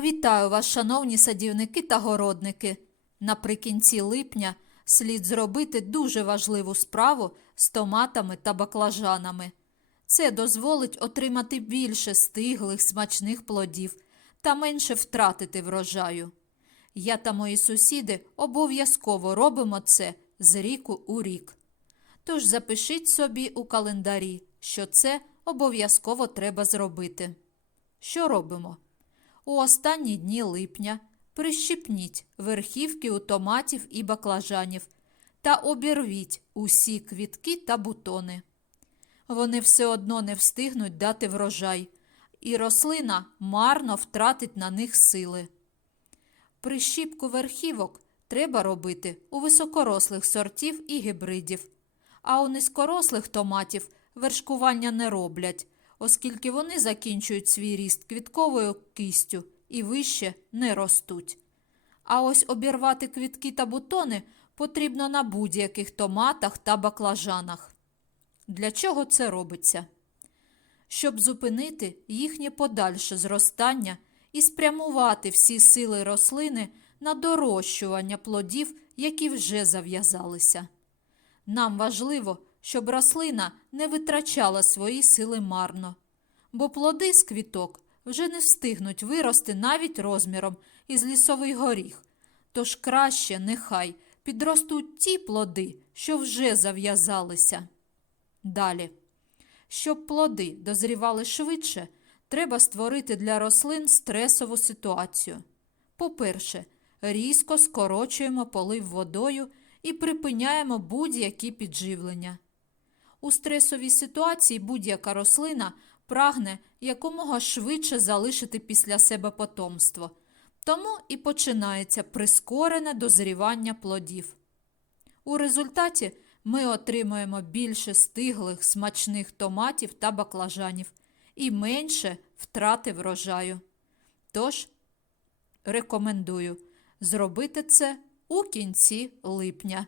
Вітаю вас, шановні садівники та городники. Наприкінці липня слід зробити дуже важливу справу з томатами та баклажанами. Це дозволить отримати більше стиглих смачних плодів та менше втратити врожаю. Я та мої сусіди обов'язково робимо це з ріку у рік. Тож запишіть собі у календарі, що це обов'язково треба зробити. Що робимо? У останні дні липня прищипніть верхівки у томатів і баклажанів та обірвіть усі квітки та бутони. Вони все одно не встигнуть дати врожай, і рослина марно втратить на них сили. Прищіпку верхівок треба робити у високорослих сортів і гібридів, а у низькорослих томатів вершкування не роблять, оскільки вони закінчують свій ріст квітковою кистю і вище не ростуть. А ось обірвати квітки та бутони потрібно на будь-яких томатах та баклажанах. Для чого це робиться? Щоб зупинити їхнє подальше зростання і спрямувати всі сили рослини на дорощування плодів, які вже зав'язалися. Нам важливо, щоб рослина не витрачала свої сили марно, бо плоди з квіток вже не встигнуть вирости навіть розміром із лісовий горіх. Тож краще нехай підростуть ті плоди, що вже зав'язалися. Далі. Щоб плоди дозрівали швидше, треба створити для рослин стресову ситуацію. По-перше, різко скорочуємо полив водою і припиняємо будь-які підживлення. У стресовій ситуації будь-яка рослина прагне якомога швидше залишити після себе потомство, тому і починається прискорене дозрівання плодів. У результаті ми отримуємо більше стиглих смачних томатів та баклажанів і менше втрати врожаю. Тож рекомендую зробити це у кінці липня.